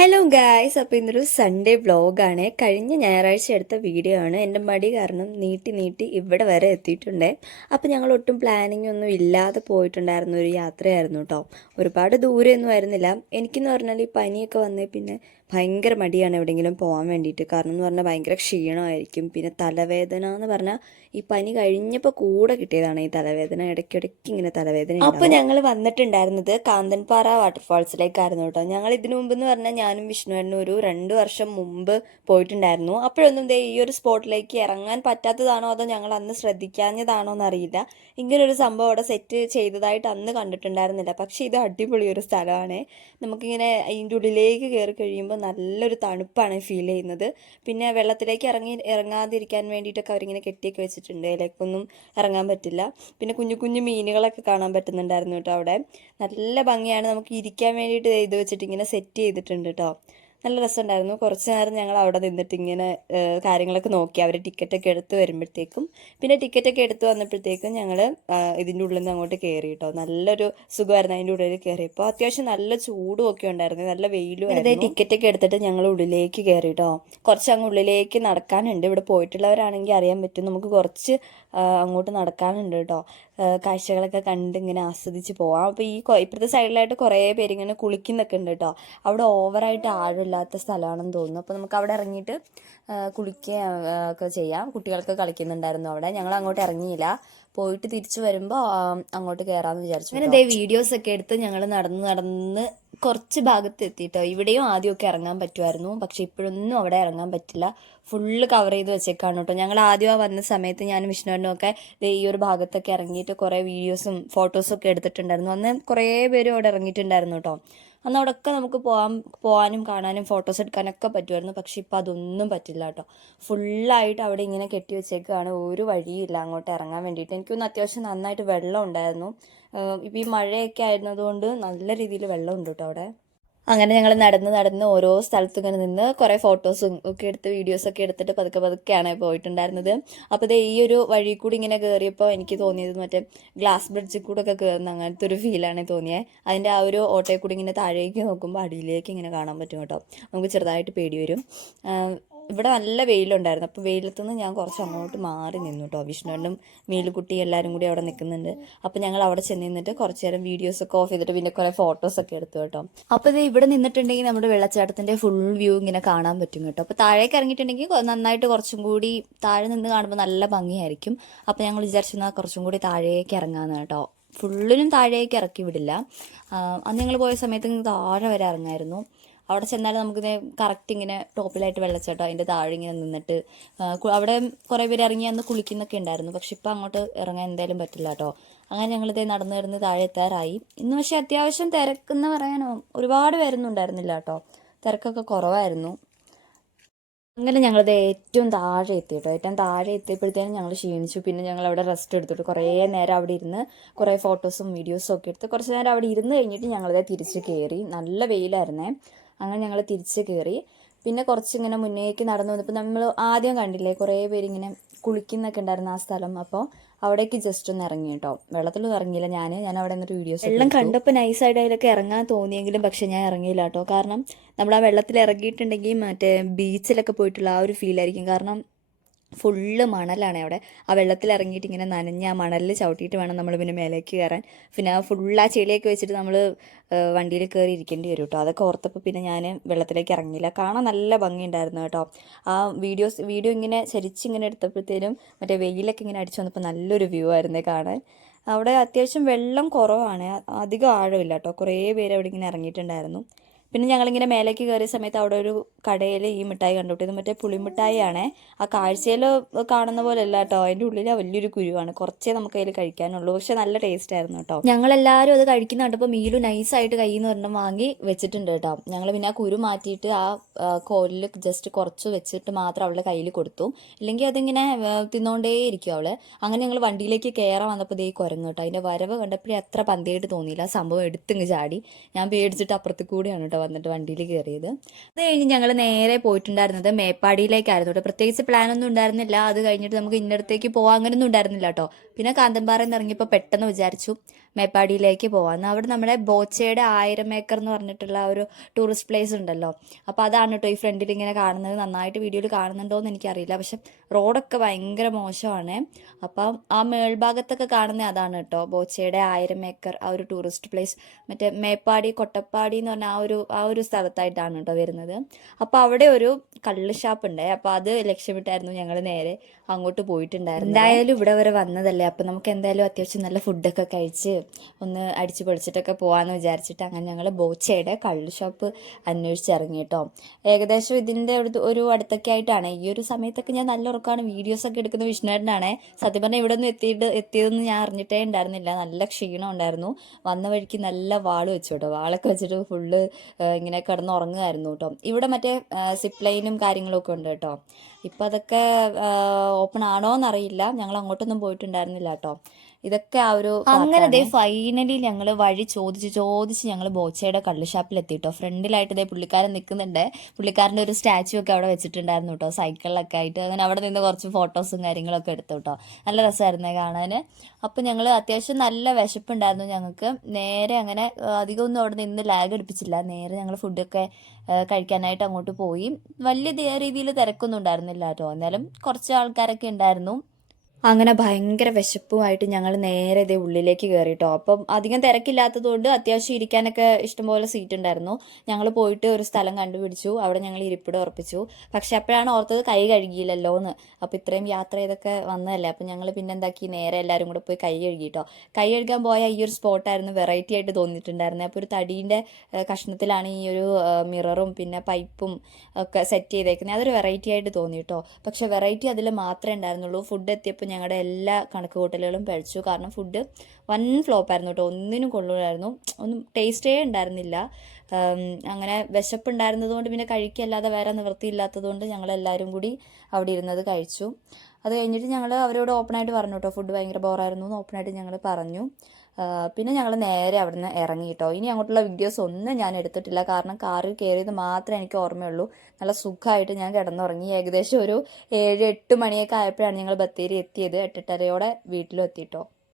Hello guys, അപ്പോൾ ഇന്നൊരു Sunday വ്ളോഗാണ്. കഴിഞ്ഞ ഞായറാഴ്ച എടുത്ത വീഡിയോ ആണ്. എൻ്റെ മടി കാരണം നീട്ടി നീട്ടി ഇവിടെ വരെ എത്തിയിട്ടുണ്ട്. അപ്പോൾ ഞങ്ങൾ ഒട്ടും പ്ലാനിങ് ഒന്നും ഇല്ലാതെ പോയിട്ടുണ്ടായിരുന്ന ഒരു യാത്രയായിരുന്നു കേട്ടോ. ഒരുപാട് ദൂരെയൊന്നും ആയിരുന്നില്ല. എനിക്കെന്ന് പറഞ്ഞാൽ ഈ പനിയൊക്കെ വന്നേ പിന്നെ ഭയങ്കര മടിയാണ് എവിടെയെങ്കിലും പോകാൻ വേണ്ടിയിട്ട്. കാരണം എന്ന് പറഞ്ഞാൽ ഭയങ്കര ക്ഷീണമായിരിക്കും. പിന്നെ തലവേദന എന്ന് പറഞ്ഞാൽ ഈ പനി കഴിഞ്ഞപ്പോൾ കൂടെ കിട്ടിയതാണ് ഈ തലവേദന. ഇടയ്ക്കിടയ്ക്ക് ഇങ്ങനെ തലവേദന. അപ്പോൾ ഞങ്ങൾ വന്നിട്ടുണ്ടായിരുന്നത് കാന്തൻപാറ വാട്ടർഫാൾസിലേക്കായിരുന്നു കേട്ടോ. ഞങ്ങൾ ഇതിനു മുമ്പ് എന്ന് പറഞ്ഞാൽ ഞാനും വിഷ്ണുവേട്ടനും ഒരു 2 വർഷം മുമ്പ് പോയിട്ടുണ്ടായിരുന്നു. അപ്പോഴൊന്നും ഈ ഒരു സ്പോട്ടിലേക്ക് ഇറങ്ങാൻ പറ്റാത്തതാണോ അതോ ഞങ്ങൾ അന്ന് ശ്രദ്ധിക്കാഞ്ഞതാണോ എന്നറിയില്ല. ഇങ്ങനൊരു സംഭവം അവിടെ സെറ്റ് ചെയ്തതായിട്ട് അന്ന് കണ്ടിട്ടുണ്ടായിരുന്നില്ല. പക്ഷേ ഇത് അടിപൊളി ഒരു സ്ഥലമാണ്. നമുക്കിങ്ങനെ അതിൻ്റെ ഉള്ളിലേക്ക് കയറി കഴിയുമ്പോൾ നല്ലൊരു തണുപ്പാണ് ഫീൽ ചെയ്യുന്നത്. പിന്നെ വെള്ളത്തിലേക്ക് ഇറങ്ങാതിരിക്കാൻ വേണ്ടിയിട്ടൊക്കെ അവരിങ്ങനെ കെട്ടിയൊക്കെ വെച്ചിട്ടുണ്ട്. അതിലേക്കൊന്നും ഇറങ്ങാൻ പറ്റില്ല. പിന്നെ കുഞ്ഞു കുഞ്ഞു മീനുകളൊക്കെ കാണാൻ പറ്റുന്നുണ്ടായിരുന്നു കേട്ടോ അവിടെ. നല്ല ഭംഗിയാണ്. നമുക്ക് ഇരിക്കാൻ വേണ്ടിയിട്ട് ഇത് വെച്ചിട്ട് ഇങ്ങനെ സെറ്റ് ചെയ്തിട്ടുണ്ട് കേട്ടോ. നല്ല രസമുണ്ടായിരുന്നു. കുറച്ച് നേരം ഞങ്ങൾ അവിടെ നിന്നിട്ട് ഇങ്ങനെ കാര്യങ്ങളൊക്കെ നോക്കി. അവർ ടിക്കറ്റൊക്കെ എടുത്ത് വരുമ്പോഴത്തേക്കും പിന്നെ ടിക്കറ്റൊക്കെ എടുത്ത് വന്നപ്പോഴത്തേക്കും ഞങ്ങൾ ഇതിൻ്റെ ഉള്ളിൽ നിന്ന് അങ്ങോട്ട് കയറി കേട്ടോ. നല്ലൊരു സുഖമായിരുന്നു അതിൻ്റെ ഉള്ളിൽ കയറിയപ്പോൾ. അത്യാവശ്യം നല്ല ചൂടും ഒക്കെ ഉണ്ടായിരുന്നു, നല്ല വെയിലും ആയിരുന്നു. ടിക്കറ്റൊക്കെ എടുത്തിട്ട് ഞങ്ങൾ ഉള്ളിലേക്ക് കയറി കേട്ടോ. കുറച്ച് അങ്ങ് ഉള്ളിലേക്ക് നടക്കാനുണ്ട്. ഇവിടെ പോയിട്ടുള്ളവരാണെങ്കിൽ അറിയാൻ പറ്റും. നമുക്ക് കുറച്ച് അങ്ങോട്ട് നടക്കാനുണ്ട് കേട്ടോ. കാഴ്ചകളൊക്കെ കണ്ട് ഇങ്ങനെ ആസ്വദിച്ച് പോവാം. അപ്പോൾ ഇപ്പുറത്തെ സൈഡിലായിട്ട് കുറേ പേരിങ്ങനെ കുളിക്കുന്നൊക്കെ ഉണ്ട് കേട്ടോ. അവിടെ ഓവറായിട്ട് ആഴമില്ലാത്ത സ്ഥലമാണെന്ന് തോന്നുന്നു. അപ്പോൾ നമുക്ക് അവിടെ ഇറങ്ങിയിട്ട് കുളിക്കുക ഒക്കെ ചെയ്യാം. കുട്ടികൾക്ക് കളിക്കുന്നുണ്ടായിരുന്നു അവിടെ. ഞങ്ങൾ അങ്ങോട്ട് ഇറങ്ങിയില്ല. പോയിട്ട് തിരിച്ചു വരുമ്പോൾ അങ്ങോട്ട് കയറാമെന്ന് വിചാരിച്ചു. അങ്ങനെ ഇതേ വീഡിയോസൊക്കെ എടുത്ത് ഞങ്ങൾ നടന്ന് കുറച്ച് ഭാഗത്ത് എത്തിയിട്ടോ. ഇവിടെയും ആദ്യമൊക്കെ ഇറങ്ങാൻ പറ്റുമായിരുന്നു, പക്ഷെ ഇപ്പോഴൊന്നും അവിടെ ഇറങ്ങാൻ പറ്റില്ല. ഫുള്ള് കവർ ചെയ്ത് വെച്ചേക്കാണ് കേട്ടോ. ഞങ്ങൾ ആദ്യം വന്ന സമയത്ത് ഞാനും വിഷ്ണുവിനും ഒക്കെ ഈ ഒരു ഭാഗത്തൊക്കെ ഇറങ്ങിയിട്ട് കുറേ വീഡിയോസും ഫോട്ടോസും ഒക്കെ എടുത്തിട്ടുണ്ടായിരുന്നു. അന്ന് കുറേ പേരും അവിടെ ഇറങ്ങിയിട്ടുണ്ടായിരുന്നു കേട്ടോ. അന്ന് അവിടെയൊക്കെ നമുക്ക് പോകാനും കാണാനും ഫോട്ടോസ് എടുക്കാനൊക്കെ പറ്റുമായിരുന്നു. പക്ഷെ ഇപ്പം അതൊന്നും പറ്റില്ല കേട്ടോ. ഫുള്ളായിട്ട് അവിടെ ഇങ്ങനെ കെട്ടി വെച്ചേക്കാണ്. ഒരു വഴിയില്ല അങ്ങോട്ട് ഇറങ്ങാൻ വേണ്ടിയിട്ട്. എനിക്കൊന്ന് അത്യാവശ്യം നന്നായിട്ട് വെള്ളം ഉണ്ടായിരുന്നു. ഇപ്പം ഈ മഴയൊക്കെ ആയിരുന്നതുകൊണ്ട് നല്ല രീതിയിൽ വെള്ളമുണ്ട് കേട്ടോ അവിടെ. അങ്ങനെ ഞങ്ങൾ നടന്ന് ഓരോ സ്ഥലത്തും ഇങ്ങനെ നിന്ന് കുറേ ഫോട്ടോസും ഒക്കെ എടുത്ത് വീഡിയോസൊക്കെ എടുത്തിട്ട് പതുക്കെയാണ് പോയിട്ടുണ്ടായിരുന്നത്. അപ്പോൾ ഈ ഒരു വഴി കൂടി ഇങ്ങനെ കയറിയപ്പോൾ എനിക്ക് തോന്നിയത് മറ്റേ ഗ്ലാസ് ബ്രിഡ്ജിൽ കൂടെ ഒക്കെ കയറുന്ന അങ്ങനത്തെ ഒരു ഫീലാണ് തോന്നിയത്. അതിൻ്റെ ആ ഒരു ഓട്ടയിൽ കൂടി ഇങ്ങനെ താഴേക്ക് നോക്കുമ്പോൾ അടിയിലേക്ക് ഇങ്ങനെ കാണാൻ പറ്റും കേട്ടോ. നമുക്ക് ചെറുതായിട്ട് പേടി വരും. ഇവിടെ നല്ല വെയിലുണ്ടായിരുന്നു. അപ്പോൾ വെയിലത്തുനിന്ന് ഞാൻ കുറച്ച് അങ്ങോട്ട് മാറി നിന്നു കേട്ടോ. വിഷ്ണുവിനും മീലുകുട്ടി എല്ലാവരും കൂടി അവിടെ നിൽക്കുന്നുണ്ട്. അപ്പോൾ ഞങ്ങൾ അവിടെ ചെന്ന് നിന്നിട്ട് കുറച്ച് നേരം വീഡിയോസൊക്കെ ഓഫ് ചെയ്തിട്ട് പിന്നെ കുറേ ഫോട്ടോസൊക്കെ എടുത്തു കേട്ടോ. അപ്പോൾ ഇത് ഇവിടെ നിന്നിട്ടുണ്ടെങ്കിൽ നമ്മുടെ വെള്ളച്ചാട്ടത്തിൻ്റെ ഫുൾ വ്യൂ ഇങ്ങനെ കാണാൻ പറ്റും കേട്ടോ. അപ്പോൾ താഴേക്ക് ഇറങ്ങിയിട്ടുണ്ടെങ്കിൽ നന്നായിട്ട് കുറച്ചും കൂടി താഴെ നിന്ന് കാണുമ്പോൾ നല്ല ഭംഗിയായിരിക്കും. അപ്പോൾ ഞങ്ങൾ വിചാരിച്ചിരുന്നാൽ കുറച്ചും കൂടി താഴേക്ക് ഇറങ്ങാമെന്ന് കേട്ടോ. ഫുള്ളിനും താഴേക്ക് ഇറക്കി വിടില്ല. അന്ന് ഞങ്ങൾ പോയ സമയത്ത് താഴെ വരെ ഇറങ്ങായിരുന്നു. അവിടെ ചെന്നാൽ നമുക്കിത് കറക്റ്റ് ഇങ്ങനെ ടോപ്പിലായിട്ട് വെള്ളച്ചാട്ടം അതിൻ്റെ താഴെ ഇങ്ങനെ നിന്നിട്ട് അവിടെ കുറേ പേര് ഇറങ്ങി അന്ന് കുളിക്കുന്നൊക്കെ ഉണ്ടായിരുന്നു. പക്ഷെ ഇപ്പം അങ്ങോട്ട് ഇറങ്ങാൻ എന്തായാലും പറ്റില്ല കേട്ടോ. അങ്ങനെ ഞങ്ങളിത് നടന്ന് താഴെ എത്താറായി. ഇന്ന് പക്ഷേ അത്യാവശ്യം തിരക്കെന്ന് പറയാനോ ഒരുപാട് പേരൊന്നും ഉണ്ടായിരുന്നില്ല കേട്ടോ. തിരക്കൊക്കെ കുറവായിരുന്നു. അങ്ങനെ ഞങ്ങളത് ഏറ്റവും താഴെ എത്തി കേട്ടോ. ഏറ്റവും താഴെ എത്തിയപ്പോഴത്തേനും ഞങ്ങൾ ക്ഷീണിച്ചു. പിന്നെ ഞങ്ങൾ അവിടെ റെസ്റ്റ് എടുത്തിട്ട് കുറേ നേരം അവിടെ ഇരുന്ന് കുറേ ഫോട്ടോസും വീഡിയോസും ഒക്കെ എടുത്ത് കുറച്ച് നേരം അവിടെ ഇരുന്ന് കഴിഞ്ഞിട്ട് ഞങ്ങളത് തിരിച്ച് കയറി. നല്ല വെയിലായിരുന്നേ. അങ്ങനെ ഞങ്ങൾ തിരിച്ച് കയറി. പിന്നെ കുറച്ചിങ്ങനെ മുന്നേക്ക് നടന്നു വന്നപ്പോൾ നമ്മൾ ആദ്യം കണ്ടില്ലേ കുറേ പേരിങ്ങനെ കുളിക്കുന്നൊക്കെ ഉണ്ടായിരുന്നു ആ സ്ഥലം. അപ്പോൾ അവിടേക്ക് ജസ്റ്റ് ഒന്ന് ഇറങ്ങി കേട്ടോ. വെള്ളത്തിലൊന്നും ഇറങ്ങിയില്ല ഞാൻ അവിടെ നിന്നൊരു വീഡിയോസ് വെള്ളം കണ്ടപ്പോൾ നൈസായിട്ട് അതിലൊക്കെ ഇറങ്ങാൻ തോന്നിയെങ്കിലും പക്ഷെ ഞാൻ ഇറങ്ങിയില്ല കേട്ടോ. കാരണം നമ്മൾ ആ വെള്ളത്തിൽ ഇറങ്ങിയിട്ടുണ്ടെങ്കിൽ മറ്റേ ബീച്ചിലൊക്കെ പോയിട്ടുള്ള ആ ഒരു ഫീലായിരിക്കും. കാരണം ഫുള്ള് മണലാണ് അവിടെ. ആ വെള്ളത്തിൽ ഇറങ്ങിയിട്ട് ഇങ്ങനെ നനഞ്ഞ് ആ മണലിൽ ചവിട്ടിയിട്ട് വേണം നമ്മൾ പിന്നെ മേലേക്ക് കയറാൻ. പിന്നെ ആ ഫുള്ള് ആ ചെളിയൊക്കെ വെച്ചിട്ട് നമ്മൾ വണ്ടിയിൽ കയറി ഇരിക്കേണ്ടി വരും കേട്ടോ. അതൊക്കെ ഓർത്തപ്പോൾ പിന്നെ ഞാൻ വെള്ളത്തിലേക്ക് ഇറങ്ങിയില്ല. കാണാൻ നല്ല ഭംഗിയുണ്ടായിരുന്നു കേട്ടോ. ആ വീഡിയോ ഇങ്ങനെ ചരിച്ചിങ്ങനെ എടുത്തപ്പോഴത്തേനും മറ്റേ വെയിലൊക്കെ ഇങ്ങനെ അടിച്ചു വന്നപ്പോൾ നല്ലൊരു വ്യൂ ആയിരുന്നേ കാണാൻ. അവിടെ അത്യാവശ്യം വെള്ളം കുറവാണ്, അധികം ആഴമില്ല കേട്ടോ. കുറേ പേര് അവിടെ ഇങ്ങനെ ഇറങ്ങിയിട്ടുണ്ടായിരുന്നു. പിന്നെ ഞങ്ങളിങ്ങനെ മേലേക്ക് കയറിയ സമയത്ത് അവിടെ ഒരു കടയിൽ ഈ മിഠായി കണ്ടുപിട്ടി. ഇത് മറ്റേ പുളിമിഠായി ആണേ. ആ കാഴ്ചയിൽ കാണുന്ന പോലെ അല്ല കേട്ടോ. അതിൻ്റെ ഉള്ളിൽ വലിയൊരു കുരുവാണ്. കുറച്ചേ നമുക്ക് അതിൽ കഴിക്കാനുള്ളൂ. പക്ഷെ നല്ല ടേസ്റ്റ് ആയിരുന്നു കേട്ടോ. ഞങ്ങളെല്ലാവരും അത് കഴിക്കുന്ന കണ്ടപ്പോൾ മീലു നൈസായിട്ട് കയ്യിൽ നിന്ന് ഒരെണ്ണം വാങ്ങി വെച്ചിട്ടുണ്ട് കേട്ടോ. ഞങ്ങൾ പിന്നെ ആ കുരു മാറ്റിയിട്ട് ആ കോലിൽ ജസ്റ്റ് കുറച്ച് വെച്ചിട്ട് മാത്രം അവളുടെ കയ്യിൽ കൊടുത്തു. ഇല്ലെങ്കിൽ അതിങ്ങനെ തിന്നുകൊണ്ടേ ഇരിക്കും അവള്. അങ്ങനെ ഞങ്ങൾ വണ്ടിയിലേക്ക് കയറാൻ വന്നപ്പോൾ കുരങ്ങ് കേട്ടോ. അതിൻ്റെ വരവ് കണ്ടപ്പോഴേ അത്ര പന്തിയായിട്ട് തോന്നിയില്ല. സംഭവം എടുത്തിങ്ങ് ചാടി. ഞാൻ പേടിച്ചിട്ട് അപ്പുറത്ത് കൂടിയാണ് കേട്ടോ വന്നിട്ട് വണ്ടിയിൽ കയറിയത്. അത് കഴിഞ്ഞ് ഞങ്ങൾ ഞങ്ങൾ നേരെ പോയിട്ടുണ്ടായിരുന്നത് മേപ്പാടിയിലേക്കായിരുന്നു കേട്ടോ. പ്രത്യേകിച്ച് പ്ലാനൊന്നും ഉണ്ടായിരുന്നില്ല. അത് കഴിഞ്ഞിട്ട് നമുക്ക് ഇന്നടത്തേക്ക് പോകാൻ അങ്ങനെയൊന്നും ഉണ്ടായിരുന്നില്ല കേട്ടോ. പിന്നെ കാന്തമ്പാറയിൽ നിന്ന് ഇറങ്ങിയപ്പോൾ പെട്ടെന്ന് വിചാരിച്ചു മേപ്പാടിയിലേക്ക് പോകാമെന്ന്. അവിടെ നമ്മുടെ ബോച്ചയുടെ 1000 ഏക്കർ എന്ന് പറഞ്ഞിട്ടുള്ള ഒരു ടൂറിസ്റ്റ് പ്ലേസ് ഉണ്ടല്ലോ. അപ്പോൾ അതാണ് കേട്ടോ ഈ ഫ്രണ്ടിൽ ഇങ്ങനെ കാണുന്നത്. നന്നായിട്ട് വീഡിയോയിൽ കാണുന്നുണ്ടോ എന്ന് എനിക്കറിയില്ല, പക്ഷെ റോഡൊക്കെ ഭയങ്കര മോശമാണ്. അപ്പം ആ മേൾഭാഗത്തൊക്കെ കാണുന്നത് അതാണ് കേട്ടോ, ബോച്ചയുടെ 1000 ഏക്കർ ആ ഒരു ടൂറിസ്റ്റ് പ്ലേസ്. മറ്റേ മേപ്പാടി കൊട്ടപ്പാടി എന്ന് പറഞ്ഞ ആ ഒരു സ്ഥലത്തായിട്ടാണ് കേട്ടോ വരുന്നത്. അപ്പോൾ അവിടെ ഒരു കള്ള് ഷാപ്പ് ഉണ്ട്. അപ്പോൾ അത് ലക്ഷ്യമിട്ടായിരുന്നു ഞങ്ങൾ നേരെ അങ്ങോട്ട് പോയിട്ടുണ്ടായിരുന്നു. എന്തായാലും ഇവിടെ വരെ വന്നതല്ലേ, അപ്പോൾ നമുക്ക് എന്തായാലും അത്യാവശ്യം നല്ല ഫുഡൊക്കെ കഴിച്ച് ഒന്ന് അടിച്ച് പൊളിച്ചിട്ടൊക്കെ പോകാമെന്ന് വിചാരിച്ചിട്ട് അങ്ങനെ ഞങ്ങൾ ബോച്ചയുടെ കള്ള് ഷോപ്പ് അന്വേഷിച്ചിറങ്ങി കേട്ടോ. ഏകദേശം ഇതിൻ്റെ ഒരു അടുത്തൊക്കെ ആയിട്ടാണ്. ഈ ഒരു സമയത്തൊക്കെ ഞാൻ നല്ല ഉറക്കമാണ്, വീഡിയോസൊക്കെ എടുക്കുന്ന വിഷ്ണുവേട്ടനാണ്. സത്യം പറഞ്ഞാൽ ഇവിടെ നിന്ന് എത്തിയതൊന്നും ഞാൻ അറിഞ്ഞിട്ടേ ഉണ്ടായിരുന്നില്ല. നല്ല ക്ഷീണം ഉണ്ടായിരുന്നു. വന്ന വഴിക്ക് നല്ല വാള് വെച്ചു കേട്ടോ. വാളൊക്കെ വെച്ചിട്ട് ഫുള്ള് ഇങ്ങനെ കിടന്ന് ഉറങ്ങുമായിരുന്നു കേട്ടോ. ഇവിടെ മറ്റേ സിപ്പ് ലൈനും കാര്യങ്ങളൊക്കെ ഉണ്ട് കേട്ടോ. ഇപ്പം അതൊക്കെ ഓപ്പൺ ആണോ എന്നറിയില്ല, ഞങ്ങൾ അങ്ങോട്ടൊന്നും പോയിട്ടുണ്ടായിരുന്നില്ല കേട്ടോ. ഇതൊക്കെ ആ ഒരു അങ്ങനെ ദേ ഫൈനലി ഞങ്ങൾ വഴി ചോദിച്ച് ഞങ്ങൾ ബോച്ചയുടെ കള്ള് ഷാപ്പിൽ എത്തിയിട്ടോ. ഫ്രണ്ടിലായിട്ട് ഇതേ പുള്ളിക്കാരൻ നിൽക്കുന്നുണ്ട്. പുള്ളിക്കാരൻ്റെ ഒരു സ്റ്റാച്ചു ഒക്കെ അവിടെ വെച്ചിട്ടുണ്ടായിരുന്നു കേട്ടോ, സൈക്കിളിലൊക്കെ ആയിട്ട്. അങ്ങനെ അവിടെ നിന്ന് കുറച്ച് ഫോട്ടോസും കാര്യങ്ങളൊക്കെ എടുത്തു കേട്ടോ. നല്ല രസമായിരുന്നേ കാണാൻ. അപ്പം ഞങ്ങൾ അത്യാവശ്യം നല്ല വിശപ്പുണ്ടായിരുന്നു ഞങ്ങൾക്ക്. നേരെ അങ്ങനെ അധികമൊന്നും അവിടെ നിന്ന് ലാഗ് എടുപ്പിച്ചില്ല. നേരെ ഞങ്ങൾ ഫുഡൊക്കെ കഴിക്കാനായിട്ട് അങ്ങോട്ട് പോയി. വലിയ രീതിയിൽ തിരക്കൊന്നും ഉണ്ടായിരുന്നില്ല കേട്ടോ, എന്നാലും കുറച്ച് ആൾക്കാരൊക്കെ ഉണ്ടായിരുന്നു. അങ്ങനെ ഭയങ്കര വിശപ്പുമായിട്ട് ഞങ്ങൾ നേരെ ഇതേ ഉള്ളിലേക്ക് കയറി കേട്ടോ. അപ്പം അധികം തിരക്കില്ലാത്തതുകൊണ്ട് അത്യാവശ്യം ഇരിക്കാനൊക്കെ ഇഷ്ടംപോലെ സീറ്റ് ഉണ്ടായിരുന്നു. ഞങ്ങൾ പോയിട്ട് ഒരു സ്ഥലം കണ്ടുപിടിച്ചു, അവിടെ ഞങ്ങൾ ഇരിപ്പിടം ഉറപ്പിച്ചു. പക്ഷെ അപ്പോഴാണ് ഓർത്തത് കൈ കഴുകിയില്ലല്ലോ എന്ന്. അപ്പോൾ ഇത്രയും യാത്ര ചെയ്തൊക്കെ വന്നതല്ലേ, അപ്പം ഞങ്ങൾ പിന്നെ എന്താക്കി, നേരെ എല്ലാവരും കൂടെ പോയി കൈ കഴുകി കേട്ടോ. കൈ കഴുകാൻ പോയ ഈ ഒരു സ്പോട്ടായിരുന്നു വെറൈറ്റി ആയിട്ട് തോന്നിയിട്ടുണ്ടായിരുന്നത്. അപ്പോൾ ഒരു തടീൻ്റെ കഷ്ണത്തിലാണ് ഈ ഒരു മിററും പിന്നെ പൈപ്പും ഒക്കെ സെറ്റ് ചെയ്തേക്കുന്നത്. അതൊരു വെറൈറ്റി ആയിട്ട് തോന്നി കേട്ടോ. പക്ഷെ വെറൈറ്റി അതിൽ മാത്രമേ ഉണ്ടായിരുന്നുള്ളൂ. ഫുഡ് എത്തിയപ്പോൾ ഞങ്ങളുടെ എല്ലാ കണക്ക് കൂട്ടലുകളും പഴിച്ചു. കാരണം ഫുഡ് വൻ ഫ്ലോപ്പായിരുന്നു കേട്ടോ. ഒന്നിനും കൊള്ളൂലായിരുന്നു, ഒന്നും ടേസ്റ്റേ ഉണ്ടായിരുന്നില്ല. അങ്ങനെ വിശപ്പുണ്ടായിരുന്നത് കൊണ്ട് പിന്നെ കഴിക്കല്ലാതെ വേറെ നിവൃത്തിയില്ലാത്തതുകൊണ്ട് ഞങ്ങളെല്ലാവരും കൂടി അവിടെ ഇരുന്നത് കഴിച്ചു. അത് കഴിഞ്ഞിട്ട് ഞങ്ങൾ അവരോട് ഓപ്പണായിട്ട് പറഞ്ഞു കേട്ടോ, ഫുഡ് ഭയങ്കര ബോറായിരുന്നു എന്ന് ഓപ്പണായിട്ട് ഞങ്ങൾ പറഞ്ഞു. പിന്നെ ഞങ്ങൾ നേരെ അവിടെ നിന്ന് ഇറങ്ങി കേട്ടോ. ഇനി അങ്ങോട്ടുള്ള വീഡിയോസ് ഒന്നും ഞാൻ എടുത്തിട്ടില്ല, കാരണം കാറിൽ കയറിയത് മാത്രമേ എനിക്ക് ഓർമ്മയുള്ളൂ. നല്ല സുഖമായിട്ട് ഞാൻ കിടന്നുറങ്ങി. ഏകദേശം ഒരു 7-8 മണിയൊക്കെ ആയപ്പോഴാണ് ഞങ്ങൾ ബത്തേരി എത്തിയത്. 8:30 വീട്ടിലും എത്തിയിട്ടോ.